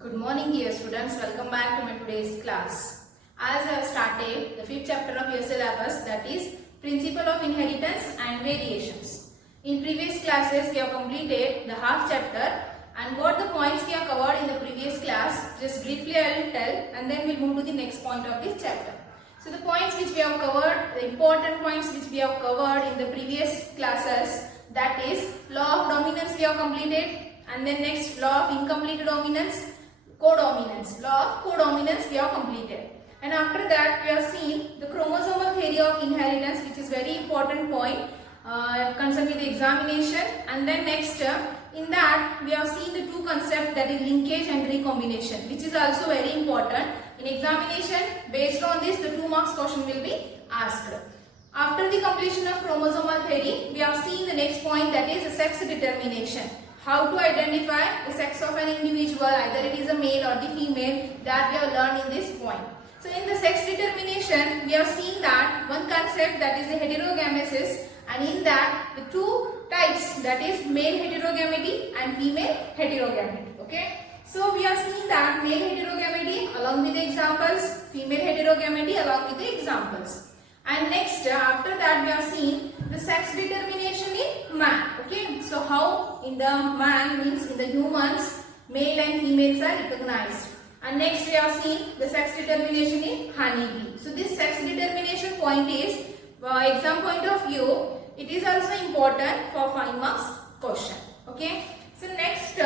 Good morning dear students, welcome back to my today's class. As I have started the 5th chapter of your syllabus, that is Principle of Inheritance and Variations. In previous classes we have completed the half chapter and what the points we have covered in the previous class, just briefly I will tell and then we will move to the next point of this chapter. So the points which we have covered, the important points which we have covered in the previous classes, that is law of dominance we have completed, and then next law of incomplete dominance, codominance. Law of codominance we have completed. And after that we have seen the chromosomal theory of inheritance, which is very important point concerned with the examination. And then next in that we have seen the two concepts, that is linkage and recombination, which is also very important. In examination, based on this the 2 marks question will be asked. After the completion of chromosomal theory, we have seen the next point, that is sex determination. How to identify the sex of an individual, either it is a male or the female, that we have learned in this point. So in the sex determination, we have seen that one concept, that is the heterogamesis, and in that the two types, that is male heterogamety and female heterogamety. Okay. So we have seen that male heterogamety along with the examples, female heterogamety along with the examples. And next after that we have seen the sex determination in man. Okay, so how in the man means in the humans male and females are recognized. And next we have seen the sex determination in honeybee. So this sex determination point is exam point of view, it is also important for 5 marks question. Okay, so next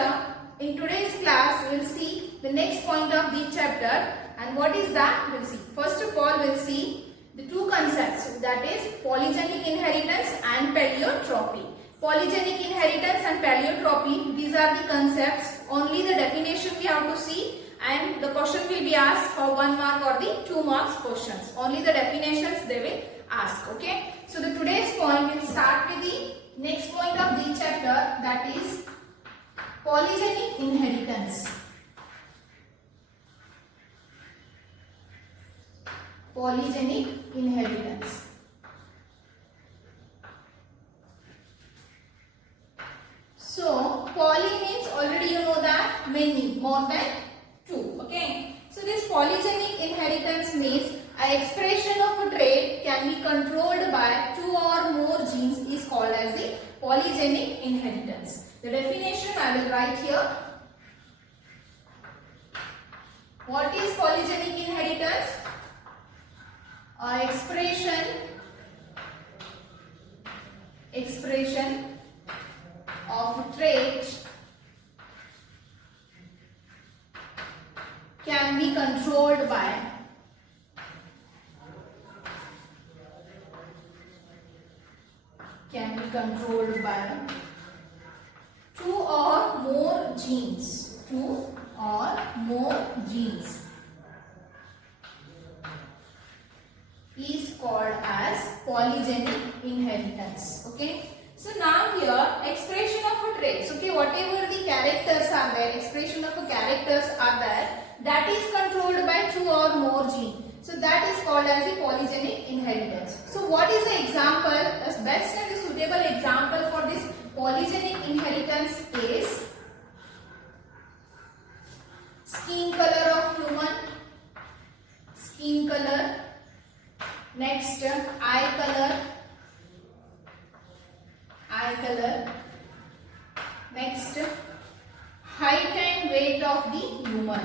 in today's class we will see the next point of the chapter, and what is that we will see. First of all we will see the two concepts, that is polygenic inheritance and pleiotropy. Polygenic inheritance and pleiotropy, these are the concepts. Only the definition we have to see, and the question will be asked for 1 mark or the 2 marks questions. Only the definitions they will ask. Okay. So the today's point will start with the next point of the chapter, that is polygenic inheritance. Polygenic inheritance. So poly means already you know that many, more than 2. Okay. So this polygenic inheritance means an expression of a trait can be controlled by 2 or more genes is called as the polygenic inheritance. The definition I will write here. What is polygenic inheritance? Expression of trait can be controlled by 2 or more genes. 2 or more genes is called as polygenic inheritance. Okay. So now here expression of a traits. Okay, whatever the characters are there, expression of a characters are there, that is controlled by 2 or more genes. So that is called as the polygenic inheritance. So what is the example? The best and the suitable example for this polygenic inheritance is skin color of human, skin color. Next, eye color. Next, height and weight of the human.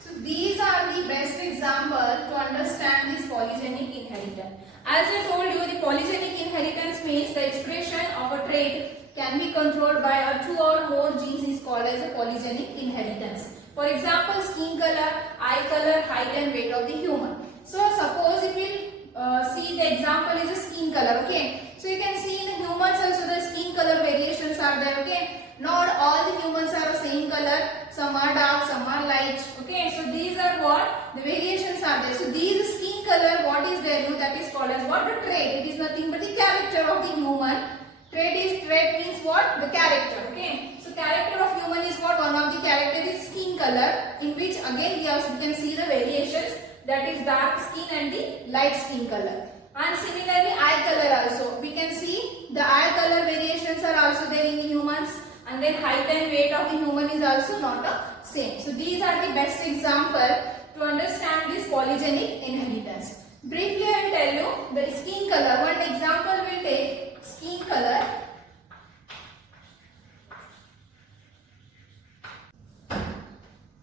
So these are the best example to understand this polygenic inheritance. As I told you, the polygenic inheritance means the expression of a trait can be controlled by a 2 or more genes is called as a polygenic inheritance. For example, skin color, eye color, height and weight of the human. So suppose if we see the example is a skin color. Okay. So you can see in the humans also the skin color variations are there. Okay. Not all the humans are the same color. Some are dark, some are light. Okay. So these are what? The variations are there. So these skin color, what is there? That is called as what? The trait. It is nothing but the character of the human. Trait means what? The character. Okay. So character of human is what? One of the character is skin color, in which again we can see the variations, that is dark skin and the light skin color. And similarly eye color also. We can and then height and weight of the human is also not the same. So these are the best example to understand this polygenic inheritance. Briefly I will tell you the skin color. One example will take skin color.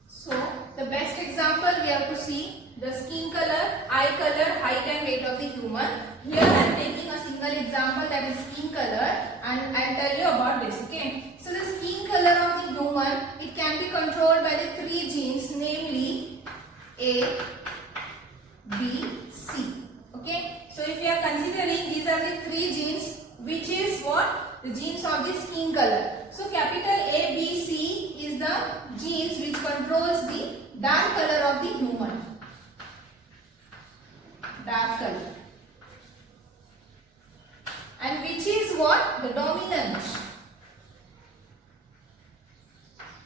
So the best example we have to see the skin color, eye color, height and weight of the human. Here I am taking a single example, that is skin color, and I will tell you about this. Okay. So the skin color of the human, it can be controlled by the three genes, namely A, B, C. Okay. So if we are considering these are the three genes, which is what? The genes of the skin color. So capital A, B, C is the genes which controls the dark color of the human. Dark color. And which is what? The dominant.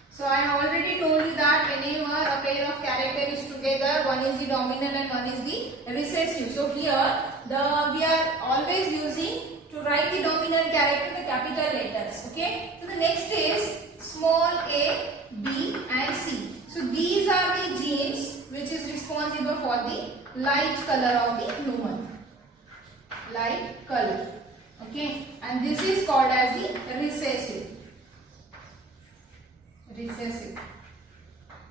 So I have already told you that whenever a pair of character is together, one is the dominant and one is the recessive. So here we are always using to write the dominant character the capital letters. Okay. So the next is small a, b and c. So these are the genes which is responsible for the light color of the human. Light color. Okay. And this is called as the recessive. Recessive.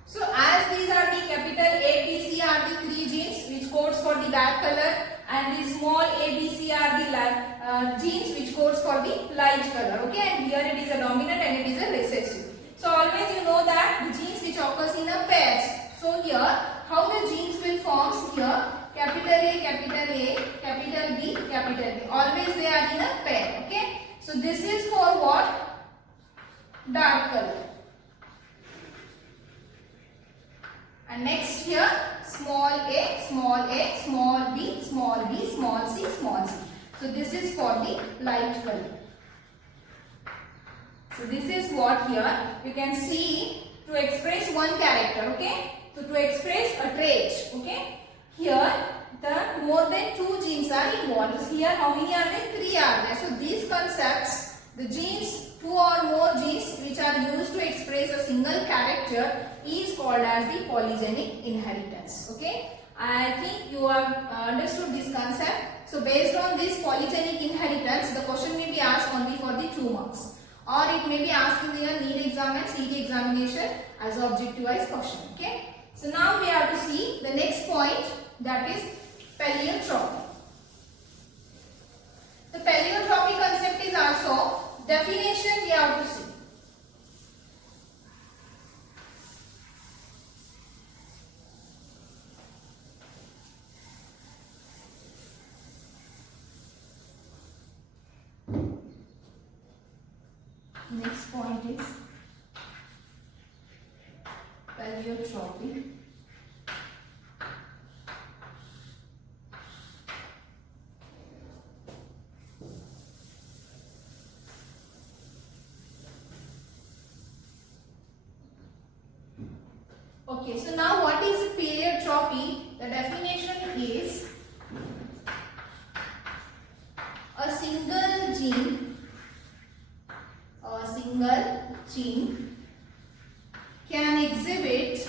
So as these are the capital A, B, C are the three genes which codes for the dark color, and the small a, b, c are the genes which codes for the light color. Okay, and here it is a dominant and it is a recessive. So always you know that the genes which occurs in a pairs. So here how the genes will form here, capital A, capital A, capital B, capital B. Always they are in a pair. Okay. So this is for what? Dark color. And next here small a, small b, small b, small c, small c. So this is for the light color. So this is what here you can see to express one character. Okay. So to express a trait. Okay. Here the more than two genes are involved. So here how many are there? Three are there. So these concepts, the genes, two or more genes which are used to express a single character is called as the polygenic inheritance. Okay. I think you have understood this concept. So based on this polygenic inheritance, the question may be asked only for the 2 marks, or it may be asked in the NEET exam and CET examination as objectivized question. Okay. So now we have to see the next point, that is pleiotropy. The pleiotropy concept is also definition we have to see. Next point is pleiotropy. Okay, so now what is pleiotropy? The definition is a single gene can exhibit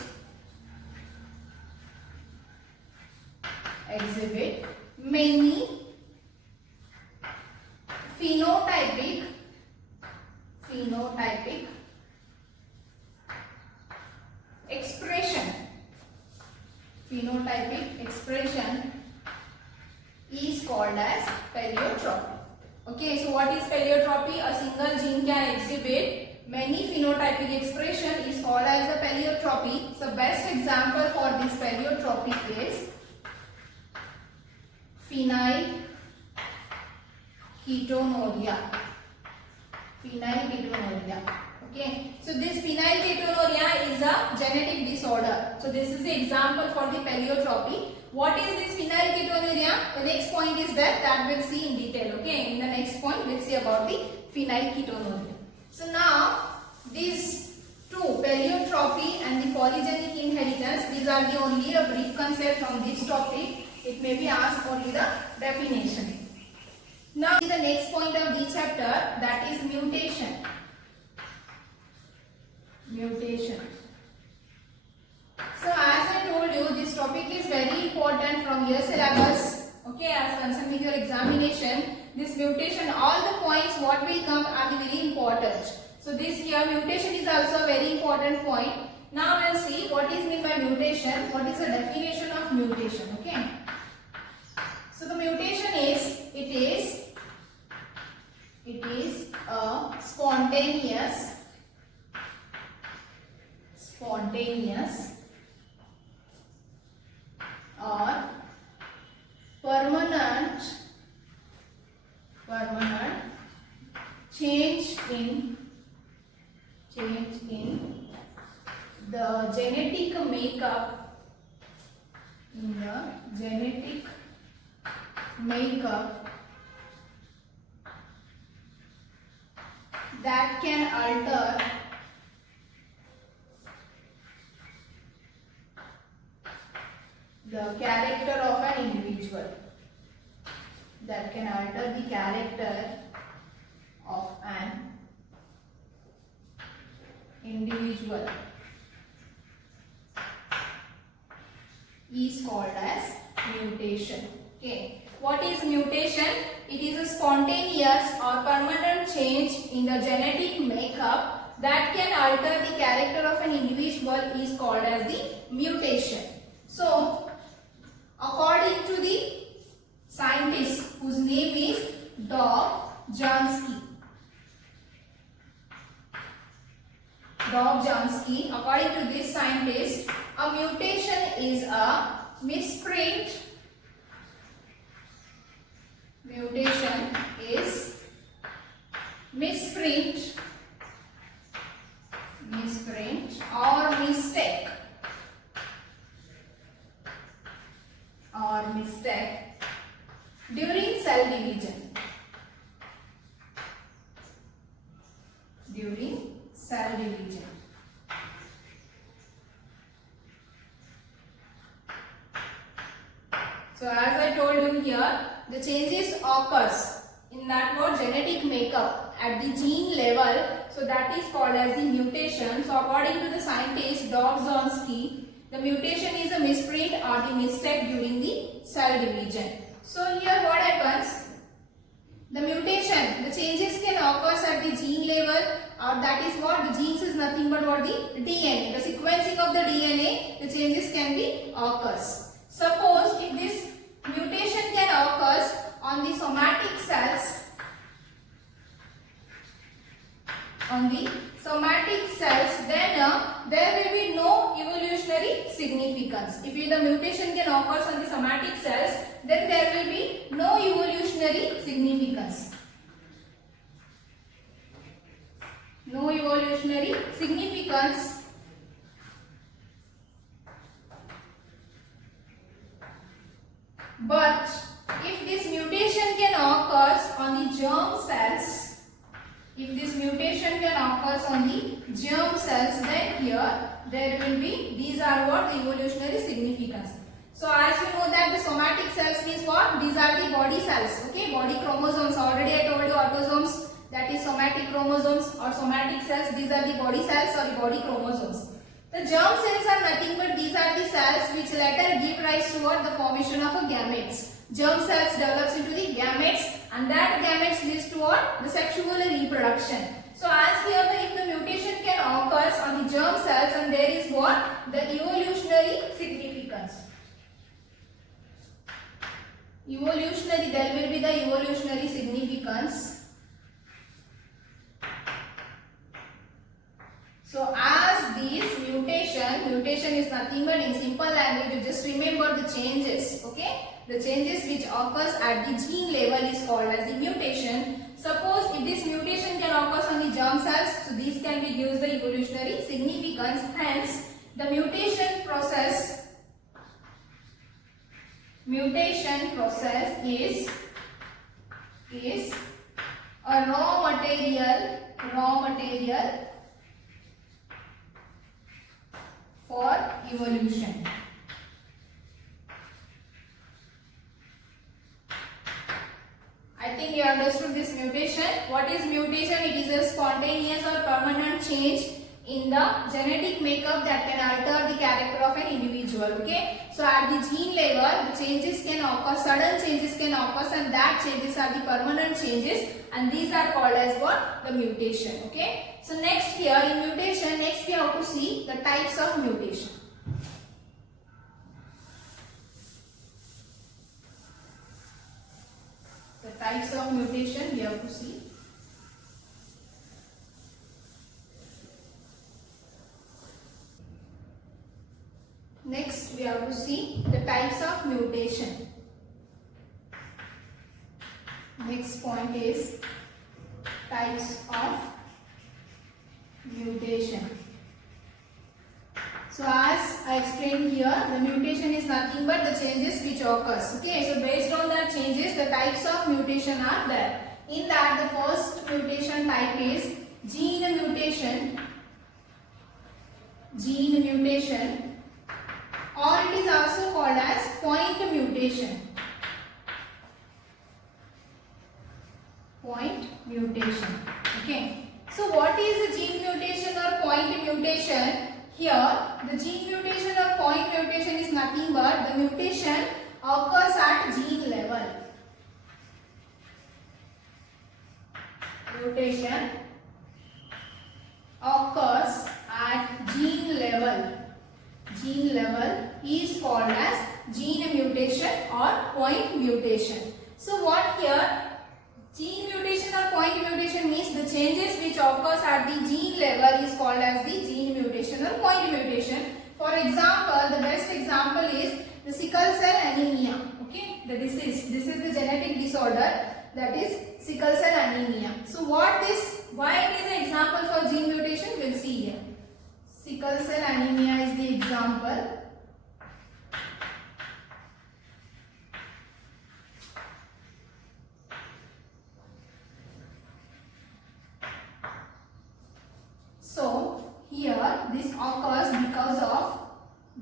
many phenotypic expression is called as pleiotropy. Okay, so what is pleiotropy? A single gene can exhibit many phenotypic expression is called as a pleiotropy. So best example for this pleiotropy is phenylketonuria. Okay, so this phenylketonuria is a genetic disorder. So this is the example for the pleiotropy. What is this phenylketonuria? The next point is that we'll see in detail. Okay, in the next point we'll see about the phenylketonuria. So now these two, pleiotropy and the polygenic inheritance, these are the only a brief concept from this topic. It may be asked only the definition. Now the next point of the chapter, that is mutation. Mutation. So as I told you, this topic is very important from your syllabus. Okay, as concerned with your examination, this mutation, all the points what will come are very important. So this here mutation is also a very important point. Now we'll see what is meant by mutation. What is the definition of mutation? Okay. So the mutation is it is a spontaneous or permanent change in the genetic makeup that can alter the character of an individual. That can alter the character of an individual is called as mutation. Okay. What is mutation? It is a spontaneous or permanent change in the genetic makeup that can alter the character of an individual is called as the mutation. So, according to the scientist whose name is Dobzhansky, according to this scientist, a mutation is a misprint. Mutation is misprint or mistake during cell division. So as I told you here, the changes occurs in that word genetic makeup at the gene level, so that is called as the mutation. So according to the scientist Dobzhansky, the mutation is a misprint or the mistake during the cell division. So here what happens? The mutation, the changes can occur at the gene level, or that is what the genes is nothing but what the DNA. The sequencing of the DNA, the changes can be occurs. Suppose if this mutation can occur on the somatic cells, then there will be no evolutionary significance. If the mutation can occur on the somatic cells, then there will be no evolutionary significance. But if this mutation can occur on the germ cells, then here there will be, these are what the evolutionary significance. So as you know that the somatic cells means what? These are the body cells, okay, body chromosomes. Already I told you autosomes, that is somatic chromosomes or somatic cells. These are the body cells or the body chromosomes. The germ cells are nothing but these are the cells which later give rise to what? The formation of a gametes. Germ cells develops into the gametes, and that gametes leads to what? The sexual reproduction. So as here if the mutation can occur on the germ cells, and there is what? The evolutionary significance. There will be the evolutionary significance. So as this mutation is nothing but, in simple language, you just remember the changes, okay? The changes which occurs at the gene level is called as the mutation. Suppose if this mutation can occur on the germ cells, so these can be gives the evolutionary significance. Hence, the mutation process is a raw material for evolution. I think you understood this mutation. What is mutation? It is a spontaneous or permanent change in the genetic makeup that can alter the character of an individual. Okay, so at the gene level the changes can occur, sudden changes can occur, and that changes are the permanent changes, and these are called as what? The mutation. Okay, so next here in mutation, next we have to see the types of mutation. The types of mutation we have to see. Next, we have to see the types of mutation. Next point is types of mutation. So as I explained here, the mutation is nothing but the changes which occurs. Okay, so based on that changes, the types of mutation are there. In that, the first mutation type is gene mutation. Gene mutation. Or it is also called as point mutation. Point mutation. Okay. So what is the gene mutation or point mutation? Here the gene mutation or point mutation is nothing but the mutation occurs at gene level. Mutation occurs at gene level. Gene level is called as gene mutation or point mutation. So what here? Gene mutation or point mutation means the changes which occurs at the gene level is called as the gene mutation or point mutation. For example, the best example is the sickle cell anemia. Okay, the disease. This is the genetic disorder, that is sickle cell anemia. So why it is an example for gene mutation? We'll see here. Sickle cell anemia is the example. So here this occurs because of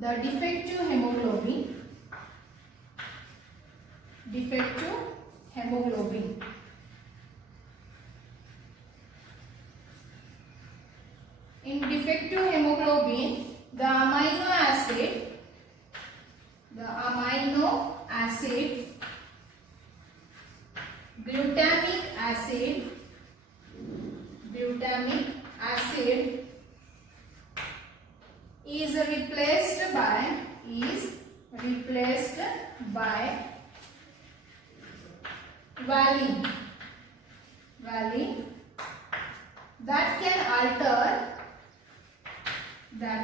the defective hemoglobin. Defective hemoglobin. In defective hemoglobin, the amino acid, glutamic acid is replaced by valine. That can alter the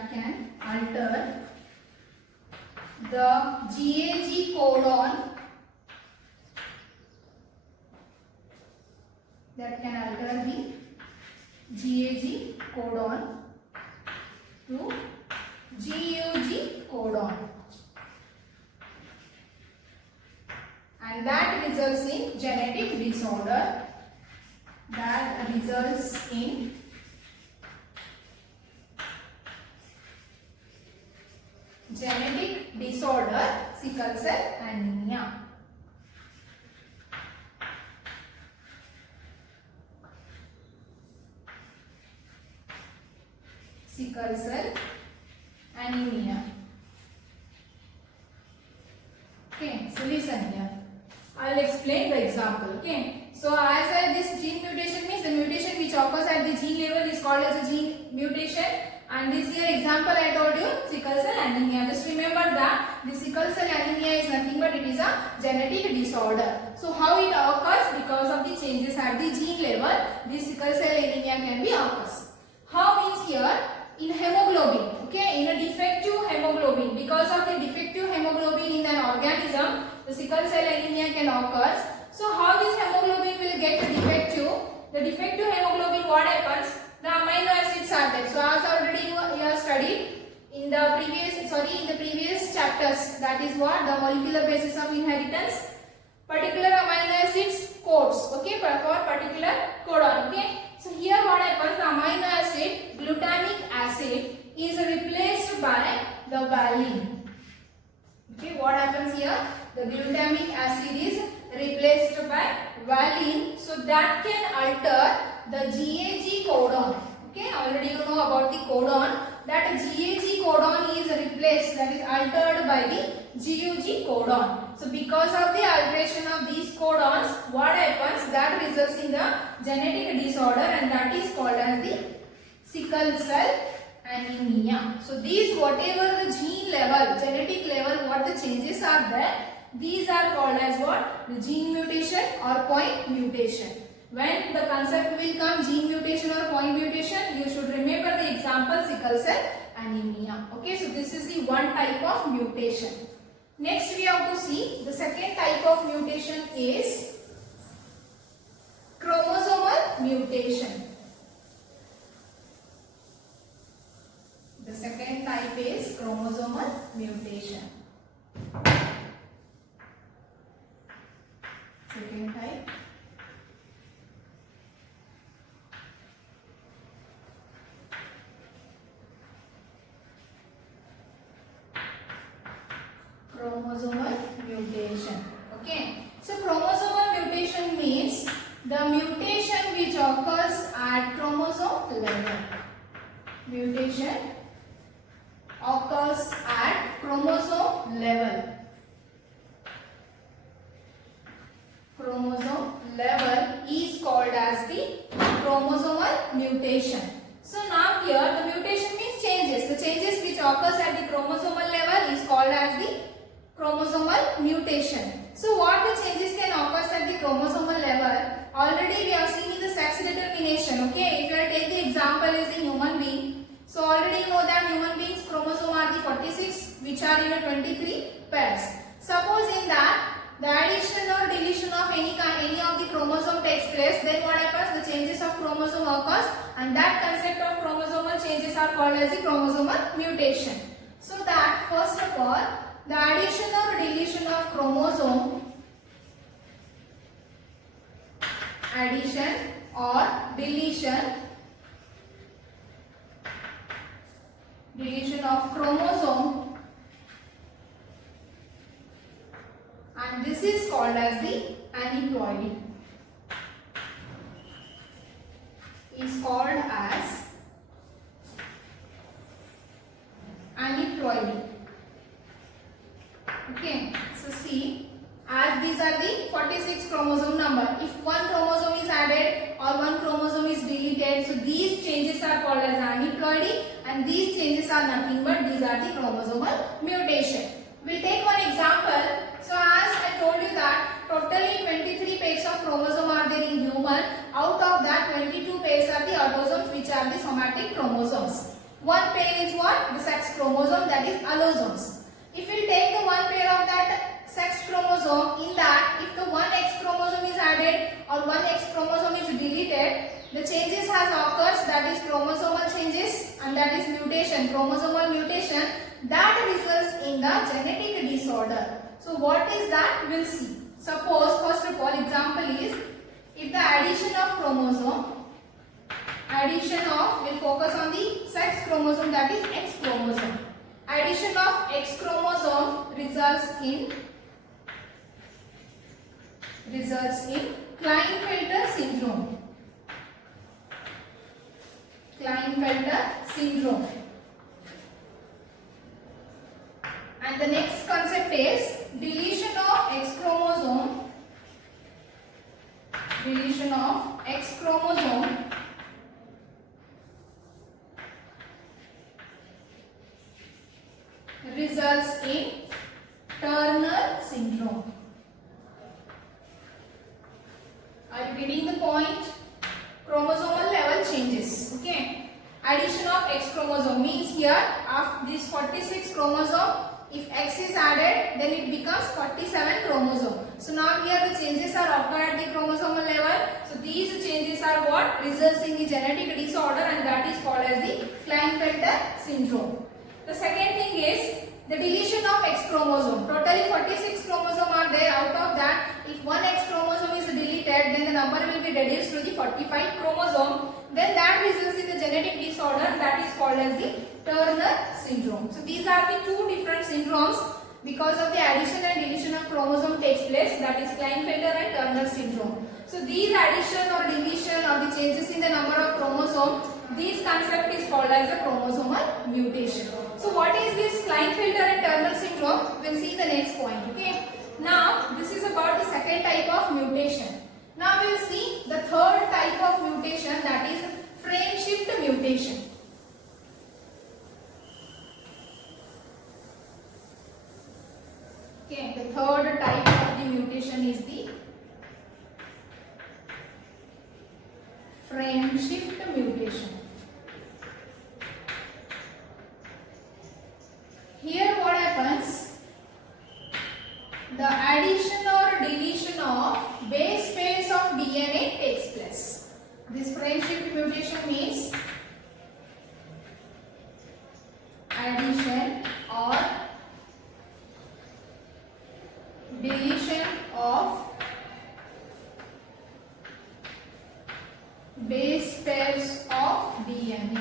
GAG codon. That can alter the GAG codon to GUG codon, and that results in genetic disorder. That results in genetic disorder, sickle cell anemia. Sickle cell anemia. Okay, so listen here. I will explain the example. Okay, so as this gene mutation means the mutation which occurs at the gene level is called as a gene mutation. And this here example I told you, sickle cell anemia. Just remember that the sickle cell anemia is nothing but it is a genetic disorder. So how it occurs? Because of the changes at the gene level, the sickle cell anemia can be occurs. How means here? In hemoglobin, okay, in a defective hemoglobin, because of the defective hemoglobin in an organism, the sickle cell anemia can occur. So how this hemoglobin will get defective? The defective hemoglobin, what happens? The amino acids are there. So as already you have studied in the previous chapters, that is what the molecular basis of inheritance. Particular amino acids codes, okay, for particular codon, okay. So here what happens? The amino acid, glutamic acid, is replaced by the valine. Okay, what happens here? The glutamic acid is replaced by valine, so that can alter the GAG codon. Okay, already you know about the codon. That GAG codon is replaced, that is altered by the GUG codon. So because of the alteration of these codons, what happens? That results in the genetic disorder, and that is called as the sickle cell anemia. So these, whatever the gene level, genetic level, what the changes are there, these are called as what? The gene mutation or point mutation. When the concept will come gene mutation or point mutation, you should remember the example sickle cell anemia. Okay, so this is the one type of mutation. Next we have to see the second type of mutation is chromosomal mutation. The second type is chromosomal mutation. Second type. Chromosomal mutation. Okay. So chromosomal mutation means the mutation which occurs at chromosome level. Mutation occurs at chromosome level. Chromosome level is called as the chromosomal mutation. So now here the mutation means changes. The changes which occurs at the chromosomal level is called as the chromosomal mutation. So what the changes can occur at the chromosomal level? Already we have seen in the sex determination. Okay, if you take the example is the human being. So already you know that human beings chromosome are the 46, which are in a 23 pairs. Suppose in that the addition or deletion of any of the chromosome takes place, then what happens? The changes of chromosome occurs, and that concept of chromosomal changes are called as the chromosomal mutation. So that first of all, the addition or deletion of chromosome, addition or deletion of chromosome, and this is called as the aneuploidy. Is called as aneuploidy. Okay, so see, as these are the 46 chromosome number, if one chromosome is added or one chromosome is deleted, so these changes are called as aneuploidy, and these changes are nothing but these are the chromosomal mutation. We'll take one example. So as I told you that totally 23 pairs of chromosome are there in human. Out of that 22 pairs are the autosomes, which are the somatic chromosomes. One pair is what? The sex chromosome, that is allosomes. If we take the one pair of that sex chromosome, in that if the one X chromosome is added or one X chromosome is deleted, the changes has occurs, that is chromosomal changes, and that is mutation, chromosomal mutation, that results in the genetic disorder. So what is that? We'll see. Suppose first of all, example is if the addition of chromosome, we'll focus on the sex chromosome, that is X chromosome. Addition of X chromosome results in Klinefelter syndrome. Klinefelter syndrome. And the next concept is deletion of X chromosome. Deletion of X chromosome results in Turner syndrome. Are you getting the point? Chromosomal level changes. Okay. Addition of X chromosome means here of this 46 chromosome, if X is added, then it becomes 47 chromosome. So now here the changes are occurred at the chromosomal level. So these changes are what results in the genetic disorder, and that is called as the Klinefelter syndrome. The second thing is the deletion of X chromosome. Totally 46 chromosome are there. Out of that, if one X chromosome is deleted, then the number will be reduced to the 45 chromosome. Then that results in the genetic disorder, that is called as the Turner syndrome. So these are the two different syndromes because of the addition and deletion of chromosome takes place, that is Klinefelter and Turner syndrome. So these addition or deletion or the changes in the number of chromosome, this concept is called as a chromosomal mutation. So what is this Klinefelter and Turner syndrome? We'll see the next point. Okay. Now this is about the second type of mutation. Now we'll see the third type of mutation, that is frame shift mutation. Okay, the third type of the mutation is the frame shift mutation. Here what happens? The addition or deletion of base pairs of DNA takes place. This frame shift mutation means addition or deletion of base pairs of DNA.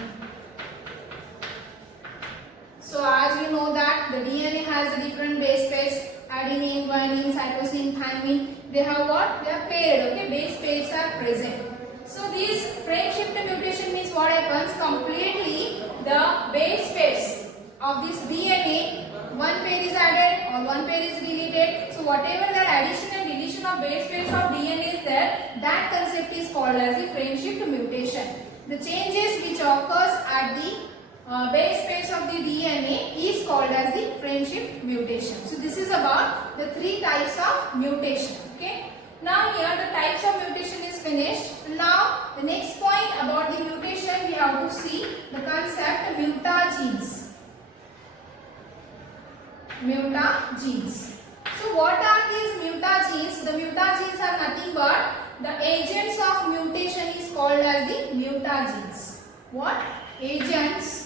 So as you know that the DNA has a different base pairs, adenine, guanine, cytosine, thymine. They have what? They are paired. Okay, base pairs are present. So this frame shift mutation means what happens? Completely the base pairs of this DNA, one pair is added or one pair is deleted. So whatever the addition and deletion of base pairs of DNA is there, that concept is called as the frame shift mutation. The changes which occurs at the base pairs of the DNA is called as the frame shift mutation. So this is about the three types of mutation. Okay. Now here the types of mutation is finished. Now the next point about the mutation, we have to see the concept mutagenes. Mutagenes. So what are these mutagenes? The mutagenes are nothing but the agents of mutation is called as the mutagenes. What? Agents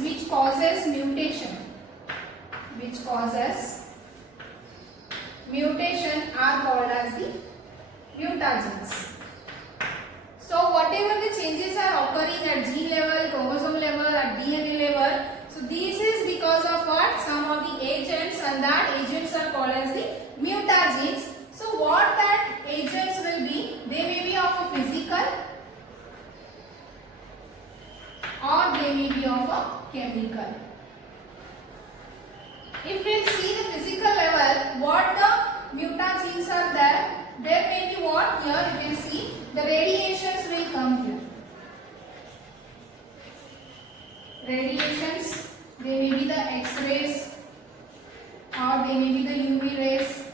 which causes mutation. Which causes mutation are called as the mutagenes. So whatever the changes are occurring at gene level, chromosome level, at DNA level, so this is because of what? Some of the agents, and that agents are called as the mutagenes. So what that agents will be? They may be of a physical or they may be of a chemical. If we see the physical level, what the mutagenes are there? There may be what? Here you can see the radiations will come here. Radiations, they may be the X-rays or they may be the UV rays.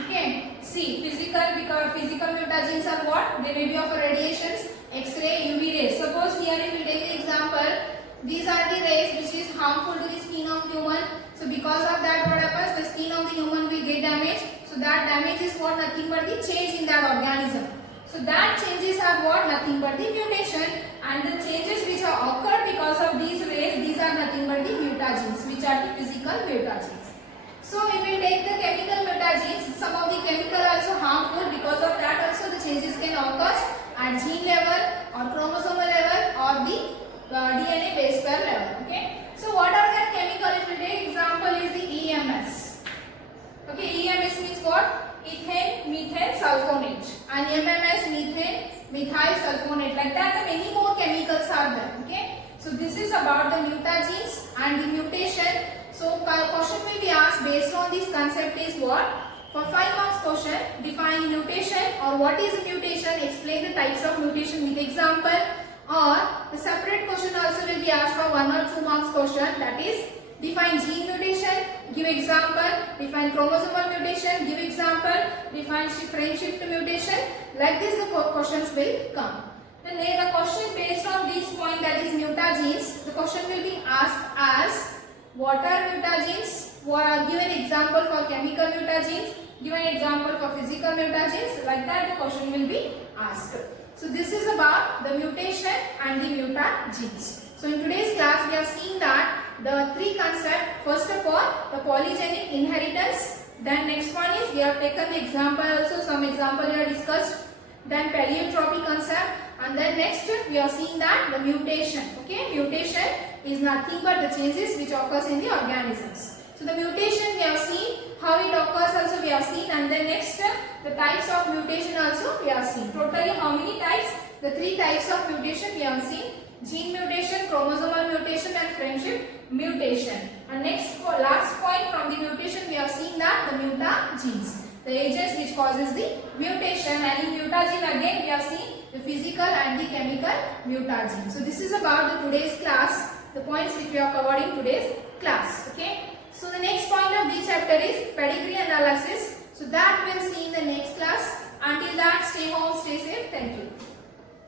Okay, see physical, because physical mutagens are what? They may be of radiations, X-ray, UV rays. Suppose here if we take the example, these are the rays which is harmful to the skin of human. So because of that what happens? The skin of the human will get damaged. So that damage is what? Nothing but the change in that organism. So that changes are what? Nothing but the mutation, and the changes which are occurred because of these rays, these are nothing but the mutagens, which are the physical mutagens. So if we take the chemical mutagens, some of the chemical are also harmful. Because of that also the changes can occur at gene level or chromosomal level or the DNA base pair level. Okay. So what are the chemical? If we take example is the EMS. Okay, EMS means what? Ethane, methane, sulfonate, and MMS, methane, methyl sulfonate. Like that, many more chemicals are there. Okay. So this is about the mutagens and the mutation. So question will be asked based on this concept is what? For 5 marks question, define mutation or what is mutation, explain the types of mutation with example, or the separate question also will be asked for 1 or 2 marks question, that is define gene mutation, give example, define chromosomal mutation, give example, define frame shift mutation. Like this the questions will come. Then the question based on this point, that is mutagens, the question will be asked as what are mutagens? Give an example for chemical mutagens, give an example for physical mutagens. Like that the question will be asked. So this is about the mutation and the mutagens. So in today's class we have seen that the three concepts. First of all, the polygenic inheritance. Then next one is we have taken the example also, some example we have discussed. Then paleotropy concept, and then next we have seen that the mutation. Okay, mutation is nothing but the changes which occurs in the organisms. So the mutation we have seen, how it occurs also we have seen, and then next the types of mutation also we have seen. Totally how many types? the three types of mutation we have seen: gene mutation, chromosomal mutation, and friendship mutation. And next, last point from the mutation, we have seen that the mutagenes, the agents which causes the mutation. And in mutagene again we have seen the physical and the chemical mutagene. So this is about the today's class, the points which we have covered in today's class. Okay. So the next point of this chapter is pedigree analysis. So that we'll see in the next class. Until that, stay home, stay safe. Thank you.